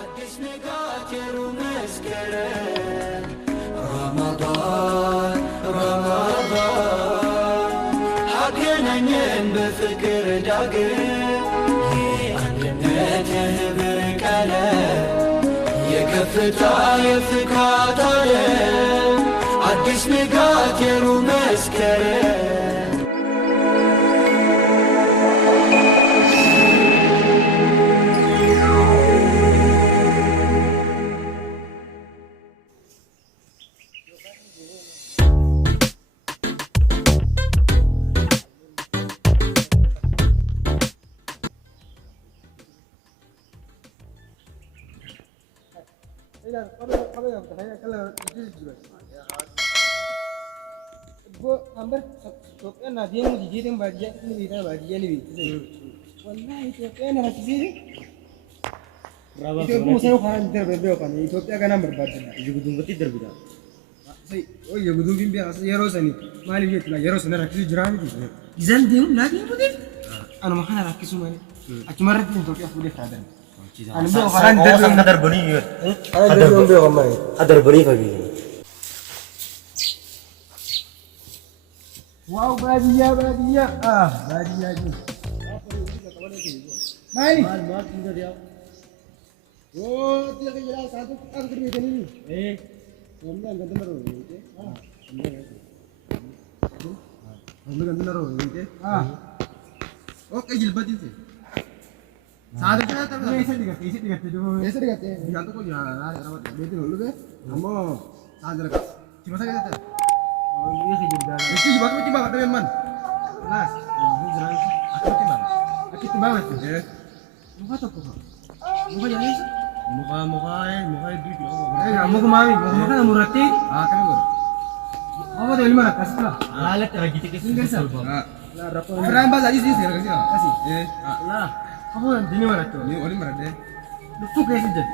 አዲስ ንጋት የሩብ መስከረም ረመዳን አገናኘን በፍቅር ዳግም የአንድነት የህብር ቀለም የከፍታ የፍካት ዓለም አዲስ ንጋት የሩብ መስከረም kalau gue hampir Ethiopia nabi yang dijadi yang bagian ini beda bagian ini wallahi Ethiopia nak sih itu aku saya kan terbeda kan Ethiopia kan nomor berapa itu gedung betul terbeda saya oh ya gedung bimbing asal Yeros ini malu dia tuh Yeros nak sih jeram itu izan dia lagi apa dia anu makan lagi semua ini cuma reti Ethiopia sudah ada أنا بقول خلاص قدر بني أنا بقول والله قدر بني فبيه واو بادية بادية بادية دي مالي ما تقدر يا تيجي جلال ساتو أنكر بيتني إيه والله عندنا مرة وينك والله عندنا مرة وينك أوكي جلبتي سي साधु क्या था ऐसे दिखते जो ऐसे दिखते यहाँ तो कोई यार बेटे लोग हैं हम साधु लगा cuma saya kata oh iya sih juga itu juga aku tiba kata teman las ini jalan aku tiba itu muka tuh muka jadi muka itu muka mami muka murati kami gur apa tuh lima kasih lah alat lagi tiket enggak sih lah rapor berapa tadi sih kasih lah kamu dini mana tuh? ini oli mana deh? Lupa kayak sih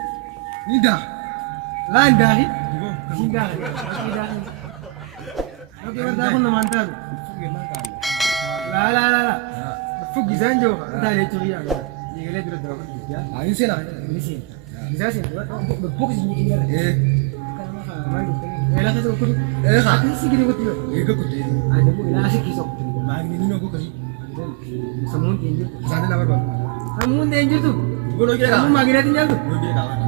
ini dah, lain dah ini, singgah, tidak. Oke berarti aku nemantan. Lah, lupa gizan jo, dah dia curi ya. Ini kalian sudah tahu kan? Ya, ini sih lah, ini sih. Gizan sih, lupa sih ini tinggal. Elah itu aku, aku sih gini betul. Ego kudu. Ada bu, elah sih kisah. Main ini aku kasih. Semua tinju. Sana lapar bang. Kamu tinju tuh. Gue lagi Kamu magina tinju tuh. Gue dia kawan.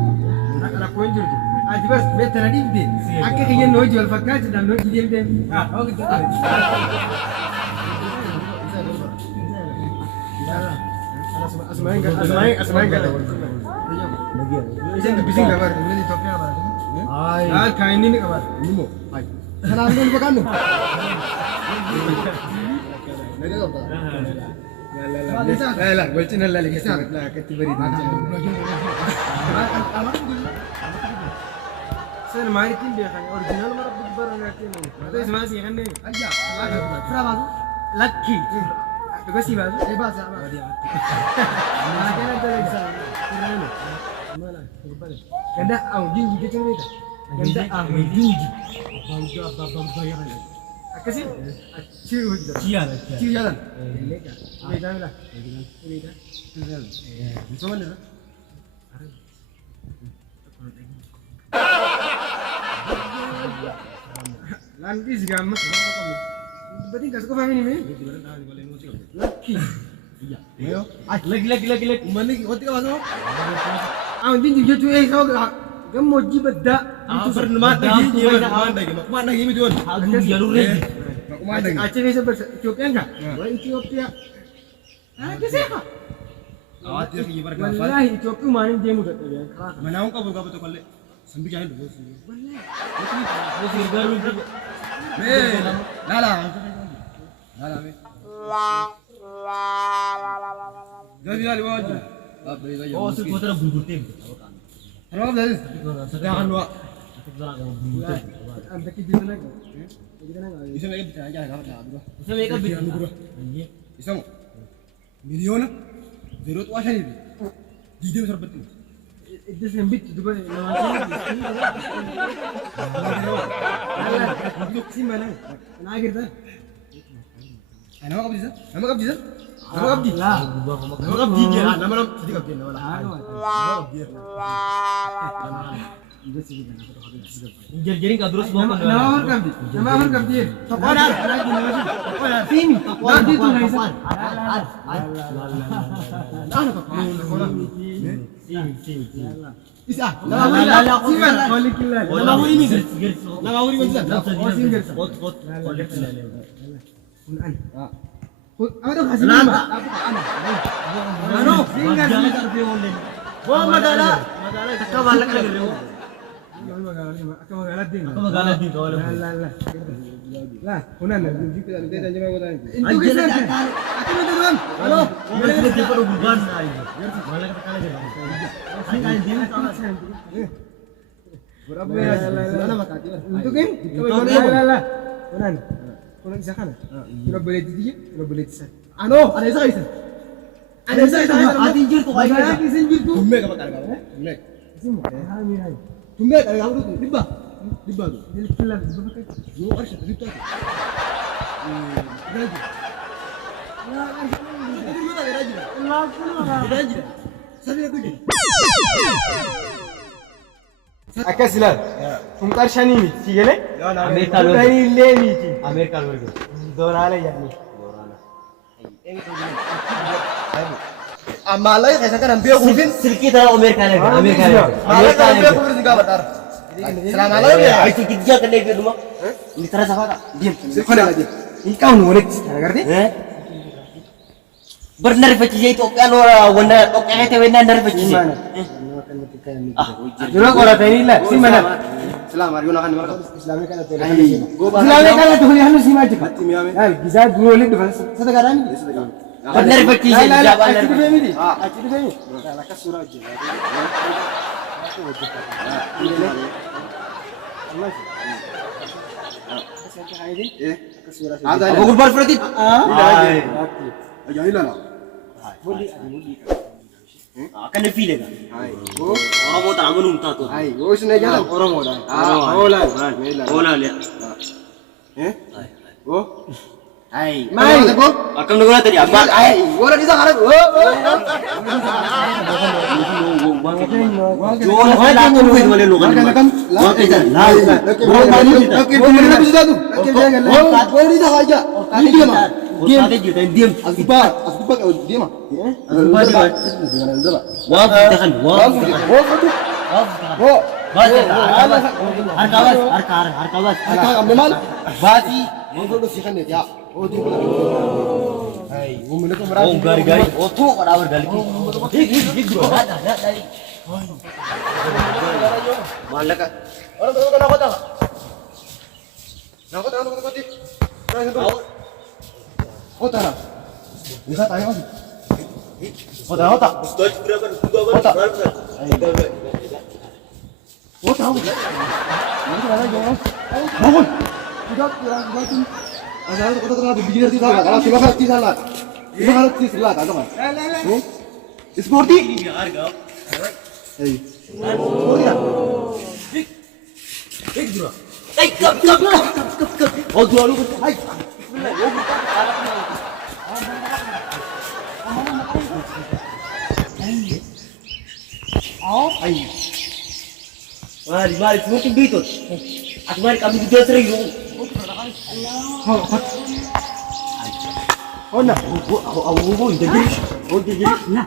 Anak kau tinju tuh. Aji bas, betul tadi deh. Akhirnya no jual fakir dan no jual deh. Oh gitu. Asmain kan. Lagi. Bising kabar. Ini topnya kabar. Kain ini kabar. Ini mau. Salam dulu ke kamu. Lagi apa? لا قلت لنا لا لك لا كنت بريد سنة ما يمكن بيخاني أوريجينال مرة بكبر أنا كينو هذا اسمه سي خني أجا فرا لكي بس يبغى إيه بس ما كان ده لسه ما لا كذا أو جينجي كذا كذا أو جينجي بابا يا رجل أكسي أشيل وجهه شيل جالن ليك بيدا ولا بيدا بيسوون ده nanti juga mas berarti nggak suka faham ini mi lagi iya ayo lagi mana waktu itu masuk nanti juga cuy so kamu mau beda mana gini tuh aku jalur lagi Aceh bisa Ethiopia enggak? Ethiopia ada siapa? dia kibar wallahi Ethiopia mana dia muda ya mana aku kabar betul kali sambil jangan dulu wallahi baru لا jadi kali wajib oh seputar bubur tim kenapa dari sekarang dua ada kita lagi bisa lagi bisa aja nggak apa-apa bisa mereka bikin bisa mau milion zero tuh aja nih di dia besar betul itu sembit itu kan namanya sih mana nah akhirnya nama kamu bisa Nama abdi. Nama abdi dia. Nama sedih abdi nama lah. Nama abdi. Jadi nggak terus bawa Nama apa abdi? Nama apa abdi? Tokonar. Sini. Abdi tu guys. Nah, tokonar. Isa. Nama Siman. Nama ini sih. Nama ini macam mana? Oh singgir. Kunan. Apa tu kasih nama? Ano? Singgir. Wah magala. Taka balak lagi rio. Akka magala din kau. Lah, kunan. Kita ada tanya jawab kau tanya. Itu kisah. Aku minta tuan. Halo. Mereka dia perlu bukan hari. Malah kita kalah je. Saya dia tak. Berapa ya? Mana makati lah. Untuk kan? Lah. Kunan. Kunan isa kan? Kira boleh dikit, kira boleh isa. Ano? Ada isa isa. Ada isa isa. Atinjir tu kaya. Ada sinjir tu. Tumbe ka bakal ka? Tumbe. Simu. Hai. Tumbe ka kamu tu. Diba? Diba tu. Jadi kilan, berapa kali? Yo arsha dibta. Raji. Ya arsha. Ini mana Raji? Raji. Sabi aku je. Akasilan. Tumkar shani mi? Sigele? Amerika lu. Tani le mi ki. Amerika lu. Dorala yani. Amalai kaisa kan hampir kubin. Sedikit dalam Amerika lagi. Amerika. Malai kan hampir kubin juga batar. Selama malam ya. Itu kita kena ikut rumah. Ini terasa apa? Diam. Mana lagi? Ini kau nurik. Ngerti? Benar peci itu kan orang wanda oke itu wanda dari peci. Mana? Jurang orang tadi lah. Si mana? Selama hari nak kan Islamnya kan ada. Islamnya kan ada hulu hulu si macam. Hal, bisa dua lagi depan. Satu karan. Benar peci. Jawab benar. Acik dulu ni. Acik dulu ni. Nak surah je. Ada. Abu Bakar berarti. Ayo hilang. Akan dipilih kan? Oh. Orang mau tak menung tak tu. Hai, oh sini jalan orang mau dah. Olah lihat. Oh. Hai. Mai. Akan dengar tadi apa? Hai, orang di sana. Jual apa tu mungkin boleh lukan. Wah kita. Okey, boleh nak sudah tu. Okey, jangan. Boleh di sana aja. Diam. Diam. Diam. Asbab diam. Asbab dia. Wah kita kan. Wah. Oh. Basi. Arkawas. Arka memang. Basi. Monggo tu sikan dia. Ya. Oh tu. Hai, umur tu Oh gari. Oh tu pada awal dari. Hik. Ada dari. Malak. Orang tu kena kota. Nak kota koti. Kau itu. Kota lah. Bisa tanya lagi. Kota. Ustaz berapa? Kota. Kota. Nanti ada jangan. Bangun. Tidak tu. Asal kota terlalu begini di sana. Kalau sudah di sana. Ini harus di sana, tahu kan? Sporty. Ini harga. Hey. Sporty ya. Hik dulu. Kap. Oh dua lu. Hai. Oh, hai. Wah, di balik mungkin begitu. Aku mari kami juga sering. Oh, nah. Oh, jadi. Oh, jadi. Nah.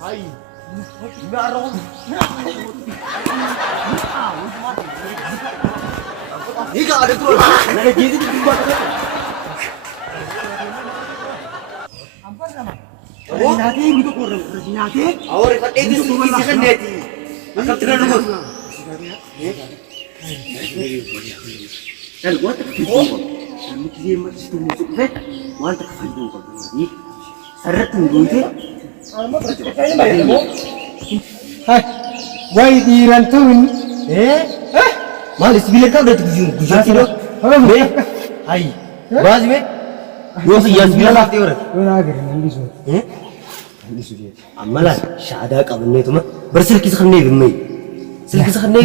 Hai. Enggak roh. Ini ada tu. Ada jadi dibuat. Oh, nanti itu kurang. Nanti. Awak rekat itu sih kan dia. Akan terang dulu. Kalau gua tak tahu. Kami kiri masih tu musuh saya. Wan tak faham kau ni. Syarat tunggu je. Hai. Wai di rantun. Malis bila kau dah tujuh kilo. Hai. Bas me. Yo sih yang bila nak tiur. Orang agar nanti so. Nanti sudah. Amalan syada kamu ni tu mah berselki sekarang ni. Selki sekarang ni.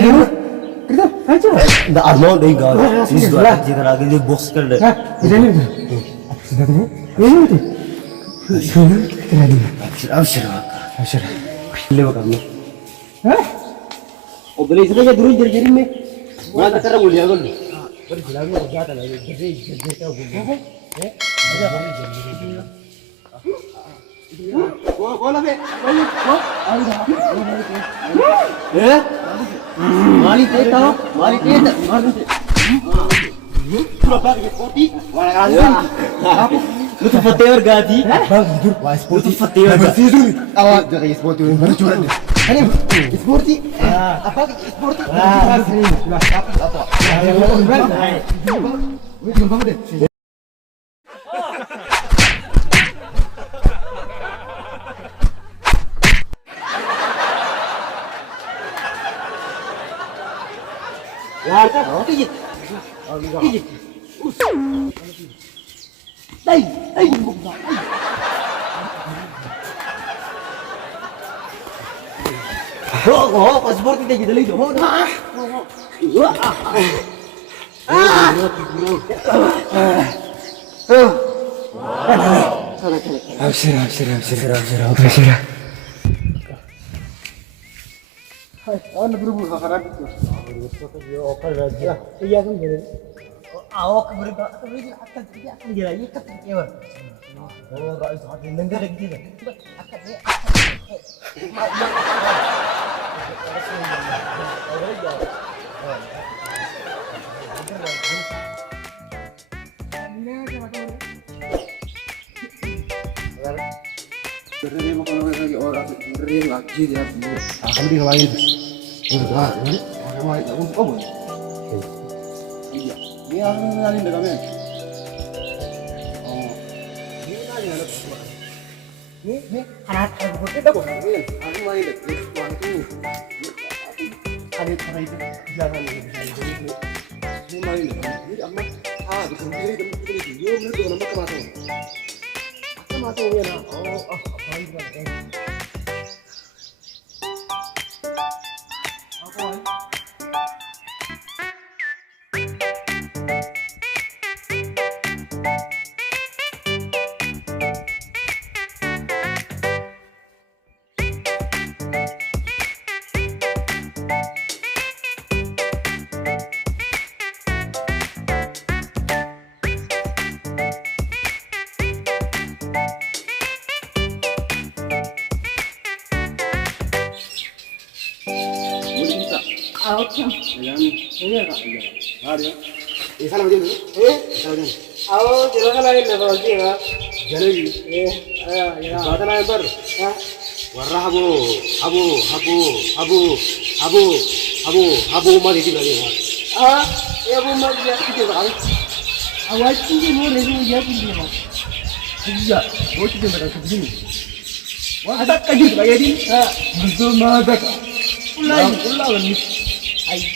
Kita aja. The armor they got. This is what I did. I get box कर दे. इधर नहीं أبشر أبشر اللي وقعنا وبليس لك دروج جرجرين ما ترى ولا يقول لي برجع لا وجات لا جرجر أقول ولا في مالي تيتا مالي تيتا مالي Berapa sporty? lu tuh petir gadi bang jujur wah sporty petir bersih tuh awak jadi sporty baru curhat nih ini sporty apa sporty apa wih jual banget deh ya kan pijit pijit đây đây có sport kita jadi lagi oh absir أنا بربو خراب iya kan bener awak berita akan tidak akan jalan ikat kecewa oh guys ada dengar gitu akan Beri makan lagi orang beri lagi dia bos. Kamu di lain. Udah, ini orang lain tak untuk apa? Iya, dia lain dah kami. Oh, ini lain ada semua. Ini anak kita dah bos. Aku lain dah, tuan tu. Ada itu jangan ini. Ini lain dah. Ini amma, di sendiri kamu kita ni. Yo, mana tu nama kemana? Masuk ya nak. Oh, baik baik. Apa?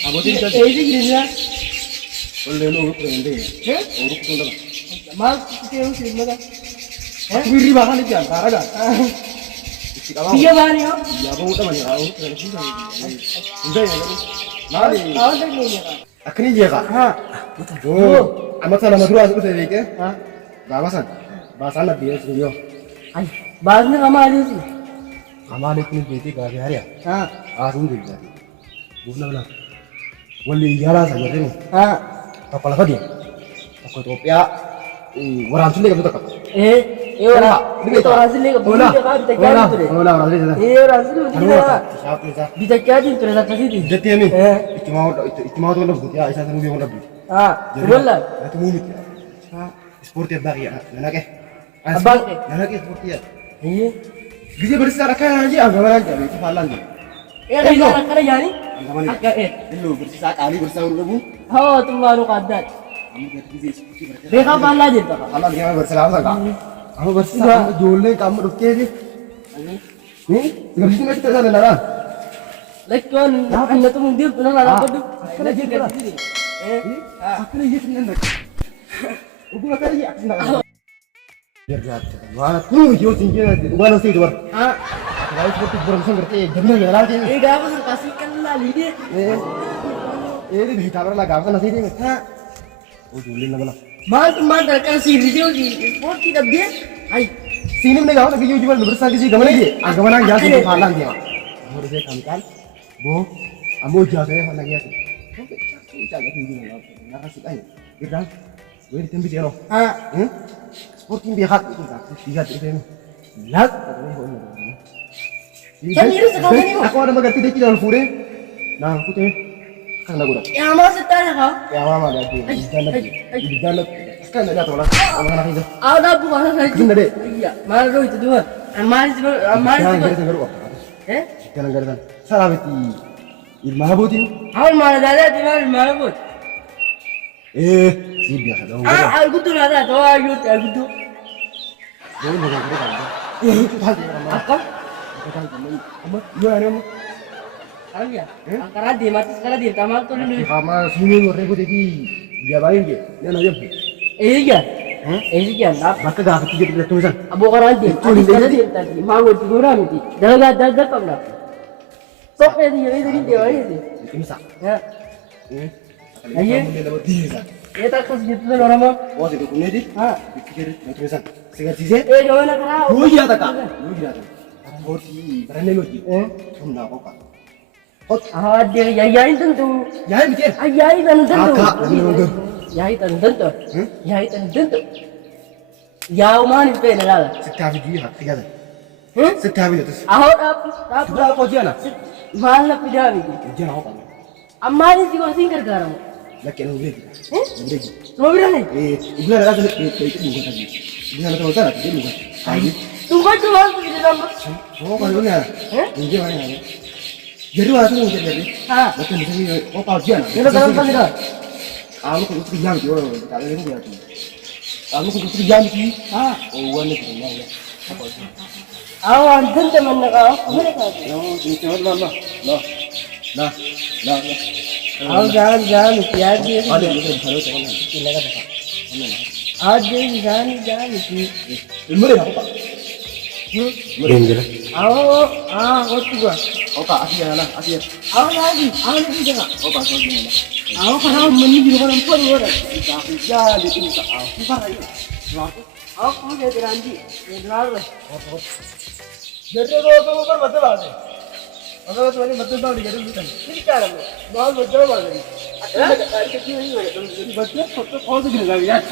Abang tu kita. Boleh lu urut dengan dia. Urut tu dah. Mal kita yang sini mana? Biri bahan ni jangan, cara dah. Tiga bahan ya? Ya, abang udah mana? Urut dengan sini. Udah ya, mari. Awak dah ni ya? Akhirnya dia kak. Oh, amat sana madura asal tu dia ke? Bahasan, bahasan nak dia sendiri. Ay, bahan ni ramai ada sih. हमारे इतनी बेटी का भी हरिया हाँ आज हम देख जाते बोलना बोला बोले यारा सा जाते नहीं हाँ तो कल का दिन तो कोई तो प्या वरान से लेकर तो तक वरान से लेकर बोला वरान से लेकर वरान से लेकर शाप में जा bisa jadi tu nak kasih di जते में इतना तो लोग होते हैं ऐसा तो भी होना भी हाँ बोला itu mulut sport ya bagi anak ke abang anak ke sport ya iya Bisa bersih rakan aja agak aja itu halan tu. Ada jalan kerja ni? Agak Dulu bersih sekali bersahur dulu. Oh, tu baru kadat. Kamu bersih seperti bersih. Dekha pala je tak? Halan dia bersalam saja. Kamu bersih kamu jolne kamu rukke je. Ni, bersih macam tu saja lah. Lekon, anda tu mungkin pernah ada apa tu? Kena je kan? Aku ni je senang nak. Ubu nak kali aku nak. Biar jatuh. Wah, tu jauh tinggi nanti. Bukan sih tu ber. Kalau seperti berlangsung berarti jadinya jalan je. Kamu kasihkan lah dia. Ini bisa kabar lah, kamu nasi ni. Oh, julin lah. Mantu kasih video di sport kita dia. Ay, sini nih kau lagi jual bersah di sini kemana lagi? Kemana yang jatuh halang dia? Baru saya kamkan, bu, ambo jatuh ya halang dia. Oke, cakap tinggi lah, nak kasih aja. Kita, gue di tempat zero. Sporting biar itu tak, lihat itu ini. Lihat, aku ada magan tidak dalam fure. Nah, aku tuh kan dah gula. yang masih tanya kau? Ya mama dah tu, di dalam, sekarang dah jatuh lah. Orang nak itu. Ada bukan saja. Benar deh. Iya, mana tu itu dua. Amal itu. Jangan gara-gara. Salah beti. Ilmu apa tu? Awal mana ada di mana pun. Si biasa dong. Aku tu ada, tu aku tu. Jangan gara-gara. Itu hal dia. Apa? Apa? Gimana kamu? Sekarang ya? Angkara di mati sekarang di tamat tu dulu. Kamu sini orang aku tadi dia bayin je. Dia nak jumpa. Iya. Iya, nak. Maka dah aku tiga tulisan. Abu orang di. Sekarang di tadi. Mau tu orang itu. Jaga kamu nak. Sok dia ini dia ini. Itu misal. Ya. Aye. Dia Ia tak kasih gitu orang mah. oh itu punya di. Pikir tulisan. Segar sih. Jangan nak kau. Oh iya tak kak. Oh iya. Oh di. Berani lagi. Kamu nak apa kak? Dia ya tentu. Ya mikir. Ya tentu. Kakak, lagi nunggu. Ya tentu. Ya tentu. Ya mana itu nak? Setiap video hak tiga. Setiap video terus. Apa? Sudah apa dia nak? Malah pindah ni. Dia nak apa? Amari sih kau singkir garam. Laki yang boleh. Boleh. Semua berani. Ibu nak ada itu bukan tadi. Ibu nak tahu tak? Dia bukan. Tunggu cuma di dalam. Oh kalau ni. Ini mana? Jadi waktu tu jadi. Betul betul ni. Oh tahu dia nak. Dia dalam kan dia. Kamu kau tu jam tu. Kalau ni dia tu. Kamu kau tu jam tu. Oh wanita tu mana? Awan tentu mana kau? Mana kau? Oh ini cakap lah. Nah. Awan jangan biar dia. Ada ni kalau cakap lah. Ini kan apa? Ada jangan sih. Ilmu dia apa? Ilmu dia. Awan tu gua. Apa? Asyik lah. Asyik. Awan lagi jangan. Apa soalnya? Awan kalau meni di orang pun orang. Tapi jadi itu tak. Bukan lagi. Aku jadi ranji. Jadi lalu. Jadi rodo ऊपर मत बांधे अगर तुम्हारी मत बांध दिया तो Ini cara mu. Bawa betul bawa. Ada kecil ini ada. बच्चे फोटो कौन से गिरेगा यार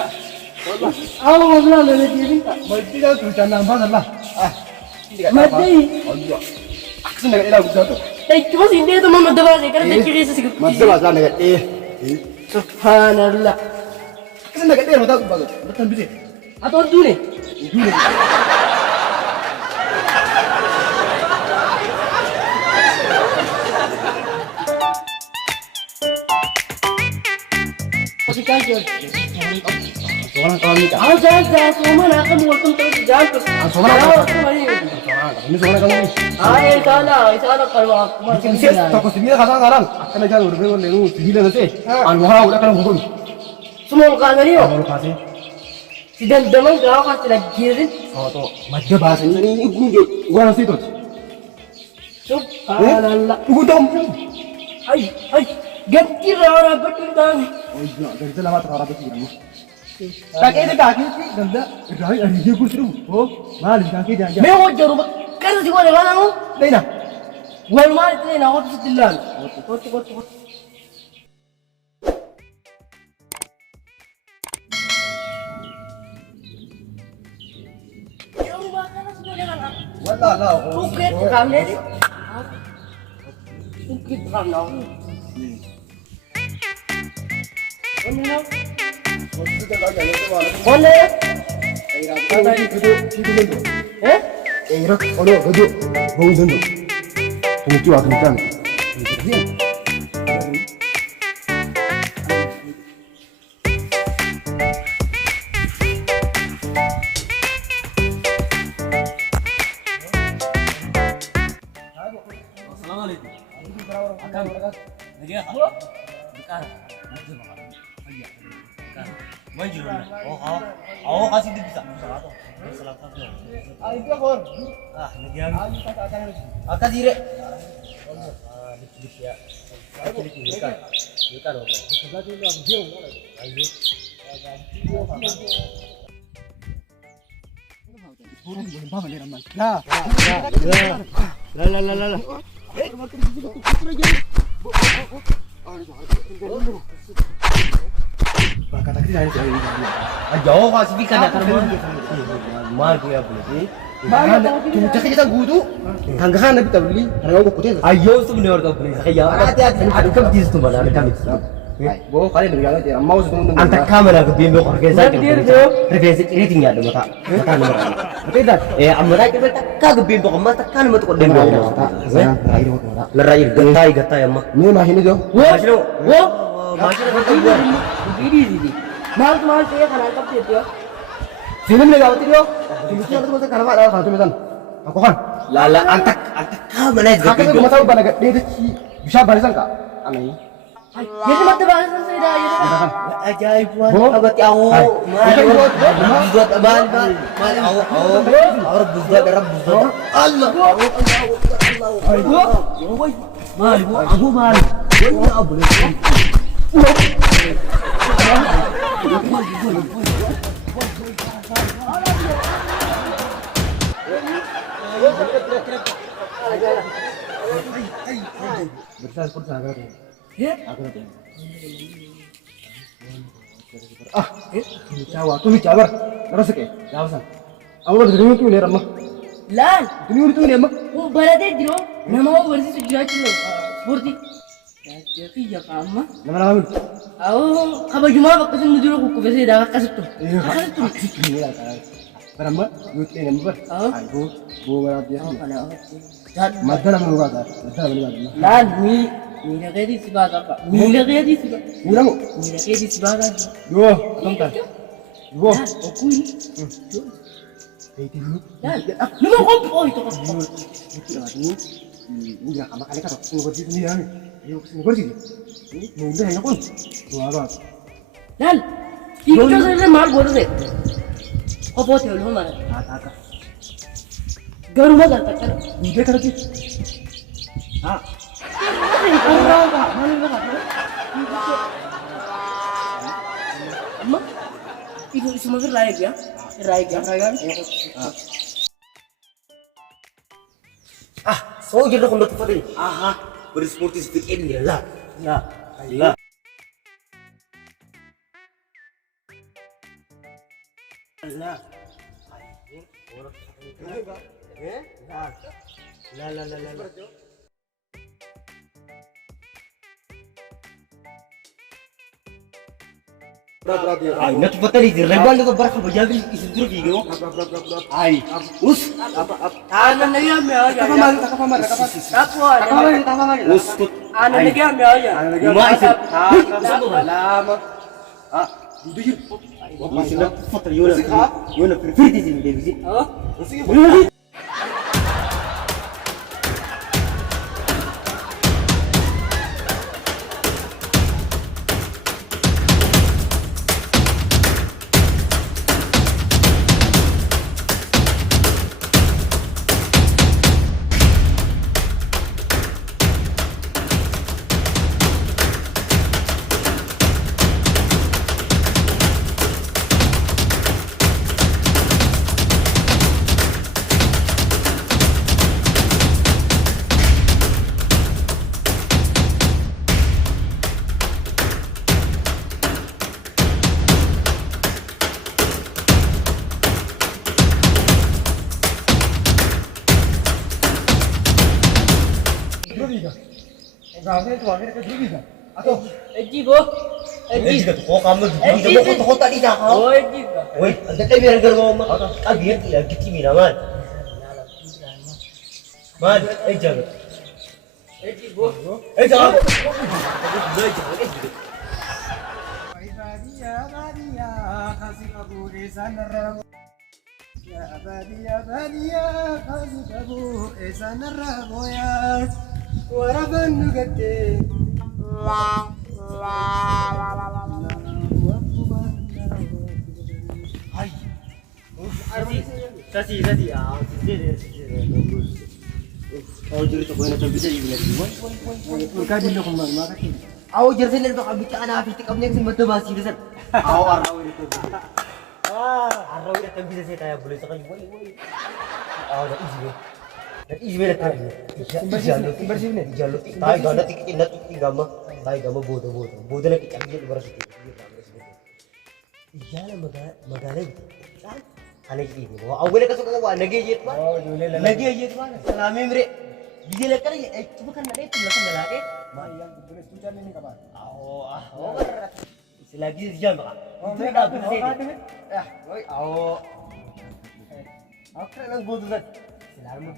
Awan betul ada dia minta. Multi का तू चलना बांध अल्लाह Mati. अल्लाह अक्सर नगर इलाका गुजरा तो Cuma sini tu mama dah balik. Kerana tak kiri sesuatu. मत बांध नगर Subhanallah. अक्सर नगर इलाका गुजरा तो बता बिजे Atau tu ni. Masih kaget. Soalnya kalau ni Ah, jangan. Semua nak kamu welcome tu jangan. Soalnya ini soalnya kamu ni Sana kalau aku mungkin sih toko sendiri kadang-kadang akan aja udah betul lelu sendiri nanti anwar udah kan bukan semua kan ni. kalau kasih Sidang demang kau kasih lagi girin. oh tuh macam bahasa ini gua nasi tu Subhanallah. gua dom Ay, ganti orang betul dah. oh iya dari itu lama terharap itu kamu kaki itu kaki sih ganda rai hari dia gua seru oh malah kaki dia aja Mewah jauh. Kan sih gua dengan aku. Lena Gua mal tu ni nak waktu setilan. Kot. Yang bakal semua dengan aku. wala lah Bukit kami ni. Bukit kami nak. Mana? Mana? Irak kalau gado bau dulu tunggu waktu kan Assalamualaikum. Akan lagi apa? Bukan. Maju. Oh, kasih dia bisa. Salah satu. itu kor Lagi yang. Akan dire. Ya. Bukan. Jauh kasih di kana karma. Mal ko ya beli. Kita kita gudu. Tanggahan nabi tabli. Karena aku kutip. Ayo sebenarnya orang beli. Kayak ada kam di situ mana ada kam di situ. Bo kali dari kalau dia mau setengah Anta kamera ke bimbo kerja refleksi ini tinggal ada mata mata nomor. Tidak. Amra kita tak ke bimbo ke mata kan mata kok demo. Lerai gatai amma. Ini masih ini jo. Masih masih kata gua. Begini. Mal saya kan angkat dia. Sini nih gawat itu. Sini tuh karena ada satu medan. Aku kan. Lala anta kamera ke Kakak bimbo. cuma tahu pada dia bisa barisan kak. Aneh. Jadi mata bahasa saya dah. Ajaib buat abad aku. Buat abad mal awak buat darah buat Allah. Mal aku mal. Ya boleh. Bersah seperti sana. Ya. Tumi cabar. Terus ke? Jawab. Awal dari itu ni ramah. Lan. Ini itu ni ramah. Oh, berarti diro. Nama aku versi sudah cilo. Seperti. Ya, ya kamu. Nama nama. Oh, kabar cuma waktu itu dulu aku versi dah kasih tu. Kasih tu. Ini lah kan. Ramah. Itu ni ramah. Ayo, bawa dia. Kalau Madana menurut ada. Madana menurut. Lan, Mila kayak di sebelah apa? Mila kayak di sebelah. Bilang. Mila kayak di sebelah. Dua, tengah. Dua. Aku ini. Itu dulu. Lan, lu mau kompor itu kan? Itu lah ini. Ini dah kamar kali kan. Tunggu di sini ya. Ayo tunggu di sini. Nunggu hanya pun. Dua apa? Lan, itu saya mal bodoh deh. Kau buat ya lu mana? Tak. Garu mana tak kan? Udah kan lagi. Ah. Amma, itu semua raik ya? Raik ya? So jadi kau dapat ini. Berseperti seperti ini lah. Lah. Allah. La. Berat dia. Ay, natupatali di rebal itu berapa berjadi isi dulu gitu. Ay, us. Anak lagi ambil aja. Kamar. Apa? Us tut. Anak lagi ambil aja. Lima isi. Lama. Duduk. Masih natupatali yona prefer di sini deh sih. Oh, Eji bo. Eji. Kau kamu juga kau tadi dah kau. Oh, Eji. Woi, ada tadi biar gerbo mak. Biar tidak gitu minaman. Man, jangan. Eji bo. Jangan. Badia, kasih kamu di sana rabu. Ya badia, kasih kamu di sana rabu ya. Waraban nugate. Sasi. Oh, jadi tu kau nak bisa juga. Kau di lokal mana? Aku jersey ni tu kami tak ada fitik kami yang betul masih besar. Aku arau itu. Arau itu tapi saya tanya boleh sekali boleh. Dah izin. Dah izin dah tadi. Timbar sini. Jalur. Tapi ganda tik gama. Tapi gama bodoh. Bodoh lagi cakap dia beras itu. Iya lah magala. Aneh ini. Aku boleh kasih kau apa? Lagi aja tu. Lagi aja tu. Salami mere. Dia lekat aja. Cuma kan ada itu lekat lagi. Yang boleh tujuan ini kapan? Selagi sejam pak. Itu dah bersih. Aku nak bodoh kan. Selama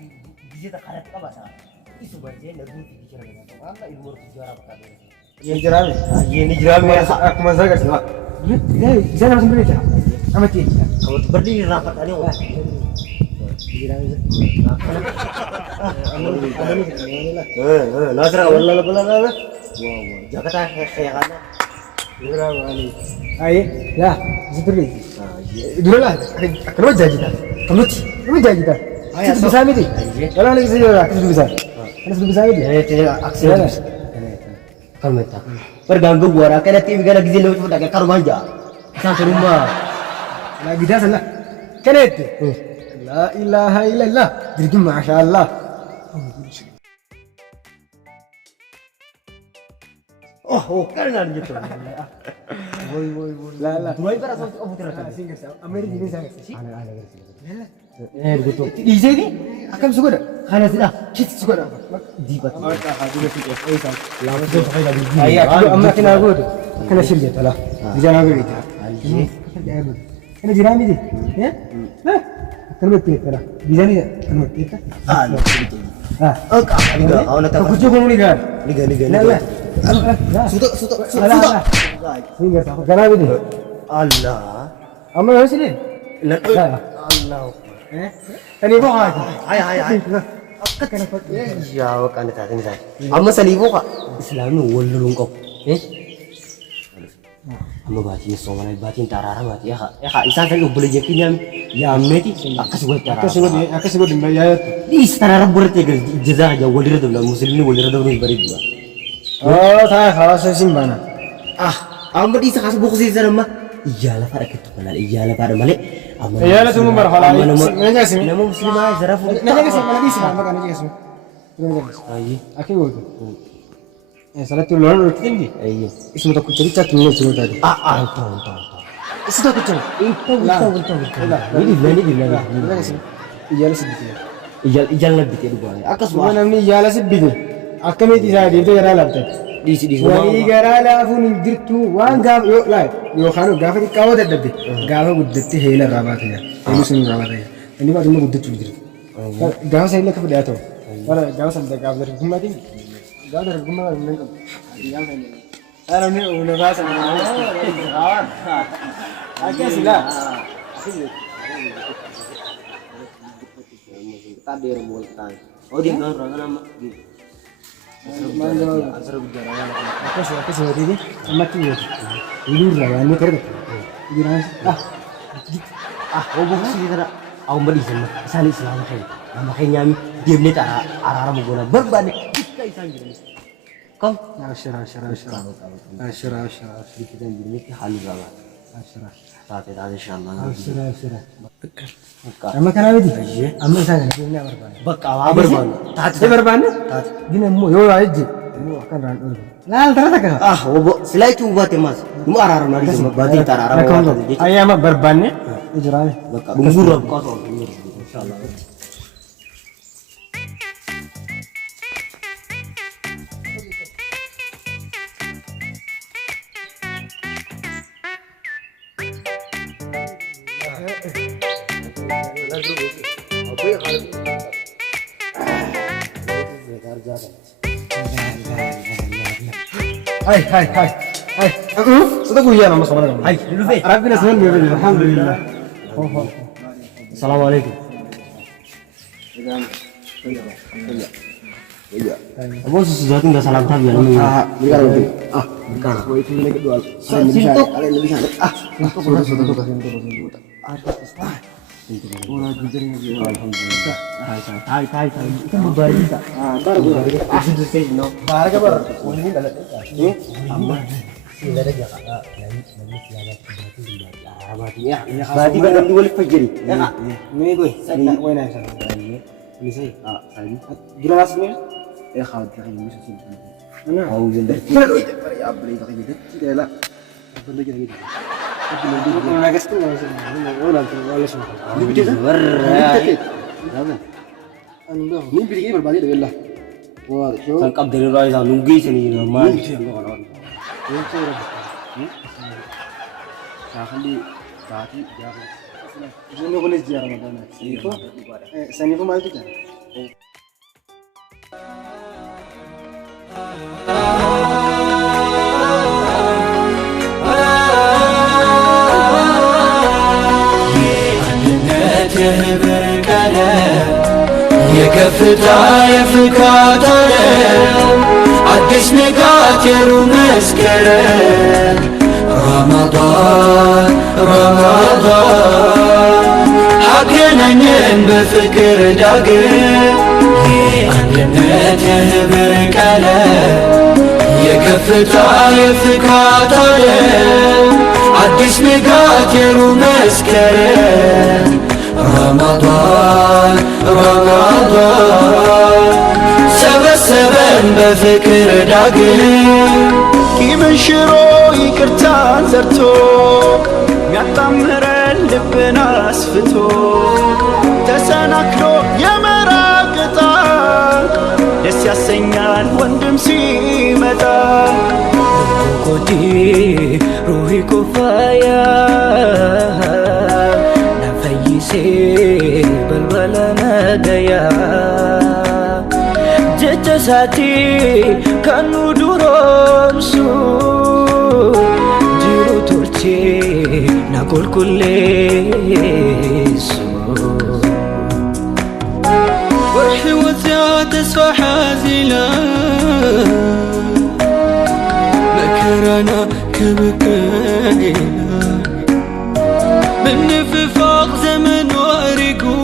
dia tak karat apa sah. Itu baca lagu bicara dengan orang. Apa ilmu sejarah apa kan? Ini jeram. Ini jeram ya. Aku masuk ke sana. Bisa langsung beli tak? Amat dia. Kamu tu berdiri rapat tadi orang. Nasra wallah lah. Jakarta kayak kana. Aye, ya, seperti. Dulu lah, kenapa jadi tak? Kamu jadi tak? Ayah, bisa ni. Kalau lagi saya, aku bisa. Kalau bisa ni. Tidak aksi. Kalau tak, perganggu gua. Kena tim gana gizi lepas tu tak kena manja. Sampai rumah. Lagi dah sana. Kena itu. La ilaha illallah. Jadi masya Allah. Oh, kerana gitu. Woi. La. Dua itu rasa aku terasa. Singgah sah. Amerika ini sangat. Begitu. Di sini Akan suka tak? karena sudah Kita suka tak? di batu. Ayah, aku amma kena aku tu. Kena silih tu lah. Jangan aku itu. Kena jiran ini. Ya? Kena betul lah. Bisa ni tak? Kena betul tak? Kau nak tahu? Aku cukup ni kan? Liga. Sudah. Singgah sah. Kenapa itu? Allah. Amma yang sini. Allah. Kan ibu kan? Hai. Ya, kan tak ini saya. Amma salibu kak. Islam ni wallu kau. Amma batin soalnya batin tarara mati ya. Isan saya boleh yakin ya meti. Akas buat tarara. Aku sebut dia ya. Di tarara berarti jazah aja wallir tu lah. Muslim ni wallir tu ni beri juga. Oh, saya kalah sesimbana. Amma di sakas buku sih sana mah. Iyalah pada kita kenal. Iyalah pada balik. Iyalah semua berhala. Nanya sih. Nama Muslim aja zaraf. Nanya sih. Nanya sih. Makan nanya sih. Ayi. Aku buat. Salah tu lawan rutin di. Ayi. Isu tak cerita tu tadi. Tahu. Isu tak kecil. Tahu. Ini bila. Nanya sih. Iyalah sedikit. Ijal lebih tiada buat. Akas Semua buat. namanya iyalah sedikit. Akan itu saya dia tu yang lalu. Di sini. Wali garala pun dirtu wan gaf yo lai yo khanu gaf di kawat dabbe gaf guddati hela rabat ya helu sun rabat ya ini baru mau guddati dir gaf saya lekap dia tu wala gaf sampai gaf dari gumma di gaf dari gumma men ko yang ini ana ni una gaf sama kawan agak sila Tadi rebutan. Oh dia kan orang nama. Asal bicara. Aku sebut ini amat tu ini lah ini kerja ini Bukan sih cara. Aku beli sama. Sani selama kan. Makanya dia ni tak arah menggunakan berbanding kita isan gini. Kau? Asyara. Sedikit yang gini halu banget. Asyara. Saat itu ada syamang. Asyara. Amma kana wedi? Amma sana ni berban. Bakawa berban. Tadi berban? Gini mu yo aja. Mu akan ran ur. Lal terasa ke? Selain itu buat emas. Mu arah lagi sama berarti arah. Ayah mah berban ni. Ijrah. Bungurah kosong. Insyaallah. Hai. Sudah kuliah nama sama dengan. Hai, dulu Fe. Arab kena senang dia. Alhamdulillah. Assalamualaikum. Abang sesuatu enggak salam tapi ya. Bukan. Gua itu ini kedua. Sintok. Kalian lebih sangat. Sintok. Orang jadi alhamdulillah. Hai. Itu membari tak? Baru gue. Itu stage no. Baru ke baru. Ini dalam ini tambah. Sila dah jaga. Lagi selamat mati ya. Berarti kan nanti boleh pajeri. Ya kak. Ini gue. Saya nak gue nak sana. Ini saya. Saya ni. Jelas ni. Ya kau tak ini mesti sini. Mana? Kau jadi. Baru itu. Ya beli tak jadi. Tidak lah. Benda jadi gitu. Kalau nak kasih tu orang nanti oleh semua. Ini video kan? Berapa? Anda. Ini video berbalik dengan lah. Wah, show. Tangkap dari orang yang nunggu sini ramai. Ini video yang orang. Ini cara. Sekali tadi jalan. Ini boleh jalan mana? Itu. Seni pun malu kan? የከፍታ የፍካት ዓለም አዲስ ንጋት የሩህ መስከረም ረመዳን አገናኘን በፍቅር ዳግም የአንድነት የህብር ቀለም የከፍታ የፍካት ዓለም አዲስ ንጋት የሩህ መስከረም ረመዳን ሰበሰበን በፍቅር ዳግም ቂምን ሽሮ ይቅርታን ዘርቶ ሚያጣምረን ልብን አስፍቶ ተሰናክሎ የመራቅጣ ደስ ያሰኛል ወንድም ሲመጣ ኮዲ ሩሂ ኩፋያ balbalana daya jecha sati kanu duromsu jiru turche na kulkullesu warhi wazat tasfa hazila makarana kabkaina بالنفاق زمن وارقو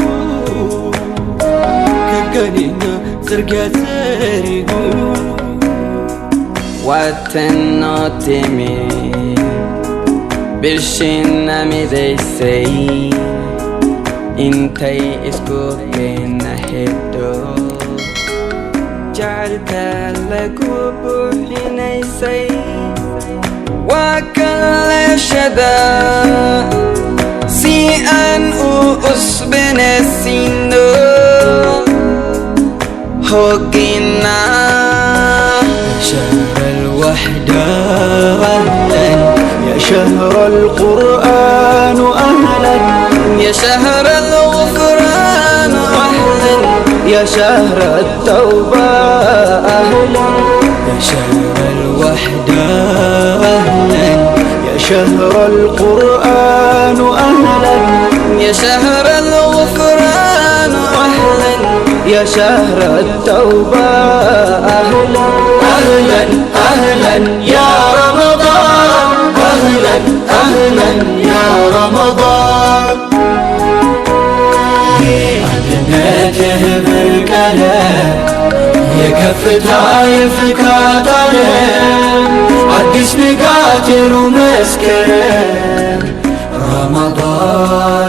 كقنينا سرقا سارقو واتناتمي برشنا مديسي انتي اسكو بينا هدو جعلت لكو بوحينيسي وكل شدا سيئن أصبن السينو هوقنا شهر الوحدة أهلا يا شهر القرآن أهلا يا شهر الغفران أهلا يا شهر التوبة أهلا يا شهر الوحدة أهلا يا شهر القرآن أهلا يا شهر الغفران أهلا يا شهر التوبة أهلا أهلا يا رمضان أهلا يا رمضان عندنا تهبر الكلام የከፍታ የፍካት ዓለም አዲስ ንጋት የሩህ መስከረም ረመዳን